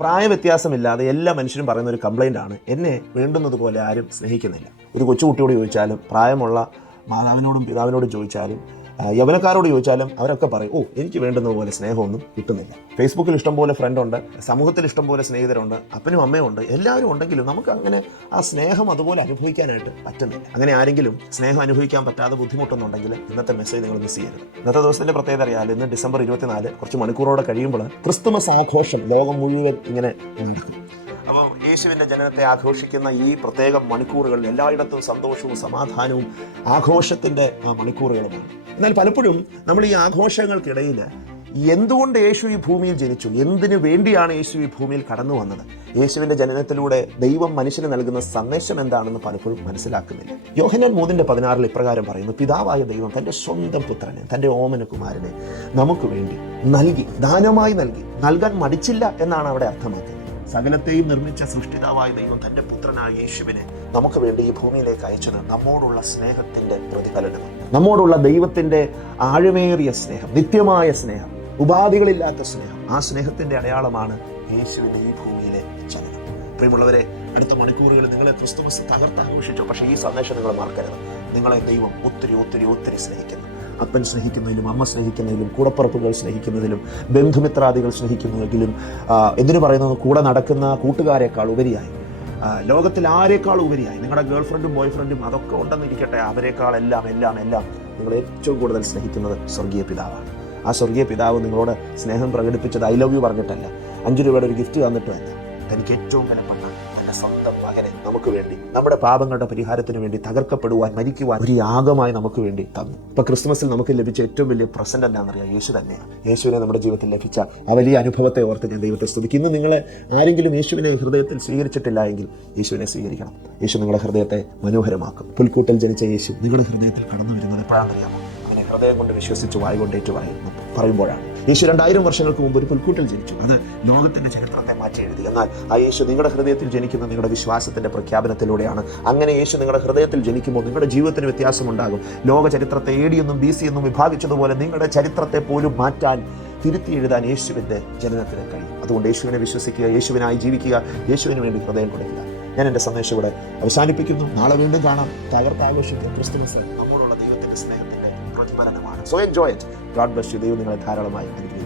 പ്രായവ്യത്യാസമില്ലാതെ എല്ലാ മനുഷ്യരും പറയുന്ന ഒരു കംപ്ലൈൻ്റ് ആണ്, എന്നെ വേണ്ടുന്നത് പോലെ ആരും സ്നേഹിക്കുന്നില്ല. ഒരു കൊച്ചുകുട്ടിയോട് ചോദിച്ചാലും, പ്രായമുള്ള മാതാവിനോടും പിതാവിനോടും ചോദിച്ചാലും, യൗവനക്കാരോട് ചോദിച്ചാലും അവരൊക്കെ പറയും, എനിക്ക് വേണ്ടുന്ന പോലെ സ്നേഹമൊന്നും കിട്ടുന്നില്ല. ഫേസ്ബുക്കിൽ ഇഷ്ടംപോലെ ഫ്രണ്ടുണ്ട്, സമൂഹത്തിൽ ഇഷ്ടംപോലെ സ്നേഹിതരുണ്ട്, അപ്പനും അമ്മയും ഉണ്ട്, എല്ലാവരും ഉണ്ടെങ്കിലും നമുക്ക് അങ്ങനെ ആ സ്നേഹം അതുപോലെ അനുഭവിക്കാനായിട്ട് പറ്റുന്നില്ല. അങ്ങനെ ആരെങ്കിലും സ്നേഹം അനുഭവിക്കാൻ പറ്റാതെ ബുദ്ധിമുട്ടുന്നുണ്ടെങ്കിൽ ഇന്നത്തെ മെസ്സേജ് നിങ്ങൾ മിസ് ചെയ്യരുത്. ഇന്നത്തെ ദിവസത്തിന്റെ പ്രത്യേകത അറിയാമല്ലോ, ഇന്ന് ഡിസംബർ 24, കുറച്ച് മണിക്കൂറോടെ കഴിയുമ്പോൾ ക്രിസ്തുമസ് ആഘോഷം ലോകം മുഴുവൻ ഇങ്ങനെ നടക്കും. അപ്പോൾ യേശുവിൻ്റെ ജനനത്തെ ആഘോഷിക്കുന്ന ഈ പ്രത്യേക മണിക്കൂറുകളിൽ എല്ലായിടത്തും സന്തോഷവും സമാധാനവും ആഘോഷത്തിൻ്റെ മണിക്കൂറുകളുമാണ്. എന്നാൽ പലപ്പോഴും നമ്മൾ ഈ ആഘോഷങ്ങൾക്കിടയിൽ എന്തുകൊണ്ട് യേശു ഈ ഭൂമിയിൽ ജനിച്ചു, എന്തിനു വേണ്ടിയാണ് യേശു ഈ ഭൂമിയിൽ കടന്നു വന്നത്, യേശുവിൻ്റെ ജനനത്തിലൂടെ ദൈവം മനുഷ്യന് നൽകുന്ന സന്ദേശം എന്താണെന്ന് പലപ്പോഴും മനസ്സിലാക്കുന്നില്ല. യോഹന്നാൻ 3:16 ഇപ്രകാരം പറയുന്നു, പിതാവായ ദൈവം തൻ്റെ സ്വന്തം പുത്രനെ, തൻ്റെ ഓമനകുമാരനെ നമുക്ക് വേണ്ടി നൽകി, ദാനമായി നൽകി, നൽകാൻ മടിച്ചില്ല എന്നാണ് അവിടെ അർത്ഥമാക്കുന്നത്. സകലത്തെയും നിർമ്മിച്ച സൃഷ്ടിതാവായ ദൈവം തൻ്റെ പുത്രനായ യേശുവിനെ നമുക്ക് വേണ്ടി ഈ ഭൂമിയിലേക്ക് അയച്ചത് നമ്മോടുള്ള സ്നേഹത്തിൻ്റെ പ്രതിഫലനമാണ്. നമ്മോടുള്ള ദൈവത്തിൻ്റെ ആഴമേറിയ സ്നേഹം, നിത്യമായ സ്നേഹം, ഉപാധികളില്ലാത്ത സ്നേഹം. ആ സ്നേഹത്തിൻ്റെ അടയാളമാണ് യേശുവിൻ്റെ ഈ ഭൂമിയിലെ ജനനം. പ്രിയമുള്ളവരെ, അടുത്ത മണിക്കൂറുകളിൽ നിങ്ങളെ ക്രിസ്തുമസ് തകർത്താഘോഷിച്ചു. പക്ഷേ ഈ സന്ദേശം നിങ്ങൾ മറക്കരുത്. നിങ്ങളെ ദൈവം ഒത്തിരി ഒത്തിരി ഒത്തിരി സ്നേഹിക്കുന്നു. അപ്പൻ സ്നേഹിക്കുന്നതിലും, അമ്മ സ്നേഹിക്കുന്നതിലും, കൂടപ്പറപ്പുകൾ സ്നേഹിക്കുന്നതിലും, ബന്ധുമിത്രാദികൾ സ്നേഹിക്കുന്നതിലും, എന്തിനു പറയുന്നത്, കൂടെ നടക്കുന്ന കൂട്ടുകാരെക്കാൾ ഉപരിയായി, ലോകത്തിൽ ആരെക്കാൾ ഉപരിയായി, നിങ്ങളുടെ ഗേൾ ഫ്രണ്ടും ബോയ് ഫ്രണ്ടും അതൊക്കെ ഉണ്ടെന്നിരിക്കട്ടെ, അവരെക്കാൾ എല്ലാം നിങ്ങൾ ഏറ്റവും കൂടുതൽ സ്നേഹിക്കുന്നത് സ്വർഗീയ പിതാവാണ്. ആ സ്വർഗീയ പിതാവ് നിങ്ങളോട് സ്നേഹം പ്രകടിപ്പിച്ചത് ഐ ലവ് യു പറഞ്ഞിട്ടല്ല, 5 രൂപയുടെ ഒരു ഗിഫ്റ്റ് തന്നിട്ടുമല്ല, തനിക്ക് ഏറ്റവും വിലപ്പെട്ട തന്റെ സ്വന്തം മകനെ നമുക്ക് വേണ്ടി, നമ്മുടെ പാപങ്ങളുടെ പരിഹാരത്തിന് വേണ്ടി തകർക്കപ്പെടുവാൻ, മരിക്കുവാൻ ഒരു യാഗമായി നമുക്ക് വേണ്ടി തന്നു. ഇപ്പൊ ക്രിസ്മസിൽ നമുക്ക് ലഭിച്ച ഏറ്റവും വലിയ പ്രസന്റ് എന്താണെന്നറിയാം, യേശു തന്നെയാണ്. യേശുവിനെ നമ്മുടെ ജീവിതത്തിൽ ലഭിച്ച ആ വലിയ അനുഭവത്തെ ഓർത്ത് ഞാൻ ദൈവത്തെ സ്തുതിക്കും. ഇന്ന് നിങ്ങളെ ആരെങ്കിലും യേശുവിനെ ഹൃദയത്തിൽ സ്വീകരിച്ചിട്ടില്ല എങ്കിൽ യേശുവിനെ സ്വീകരിക്കണം. യേശു നിങ്ങളുടെ ഹൃദയത്തെ മനോഹരമാക്കും. പുൽക്കൂട്ടിൽ ജനിച്ച യേശു നിങ്ങളുടെ ഹൃദയത്തിൽ കടന്നു വരുന്നത് എപ്പോഴാണെന്നറിയാമോ? അവനെ ഹൃദയം കൊണ്ട് വിശ്വസിച്ച് വായ്കൊണ്ട് ഏറ്റു പറയുമ്പോഴാണ്. യേശു 2000 വർഷങ്ങൾക്ക് മുമ്പ് ഒരു പുൽക്കൂട്ടിൽ ജനിച്ചു. അത് ലോകത്തിന്റെ ചരിത്രത്തെ മാറ്റി എഴുതി. എന്നാൽ ആ യേശു നിങ്ങളുടെ ഹൃദയത്തിൽ ജനിക്കുന്ന നിങ്ങളുടെ വിശ്വാസത്തിന്റെ പ്രഖ്യാപനത്തിലൂടെയാണ്. അങ്ങനെ യേശു നിങ്ങളുടെ ഹൃദയത്തിൽ ജനിക്കുമ്പോൾ നിങ്ങളുടെ ജീവിതത്തിന് വ്യത്യാസമുണ്ടാകും. ലോക ചരിത്രത്തെ AD എന്നും BC എന്നും വിഭാഗിച്ചതുപോലെ നിങ്ങളുടെ ചരിത്രത്തെ പോലും മാറ്റാൻ, തിരുത്തി എഴുതാൻ യേശുവിൻ്റെ ജനനത്തിന് കഴിയും. അതുകൊണ്ട് യേശുവിനെ വിശ്വസിക്കുക, യേശുവിനായി ജീവിക്കുക, യേശുവിന് വേണ്ടി ഹൃദയം കൊടുക്കുക. ഞാൻ എൻ്റെ സന്ദേശം ഇവിടെ അവസാനിപ്പിക്കുന്നു. നാളെ വീണ്ടും കാണാം. തകർത്താഘോഷിക്കുക. ക്രിസ്തുമസ് നമ്മോടുള്ള ദൈവത്തിന്റെ സ്നേഹത്തിന്റെ പ്രതിഫലനമാണ്. So enjoy it. God bless you. ദൈവം നിങ്ങളെ ധാരാളമായി അനുഗ്രഹിക്കട്ടെ.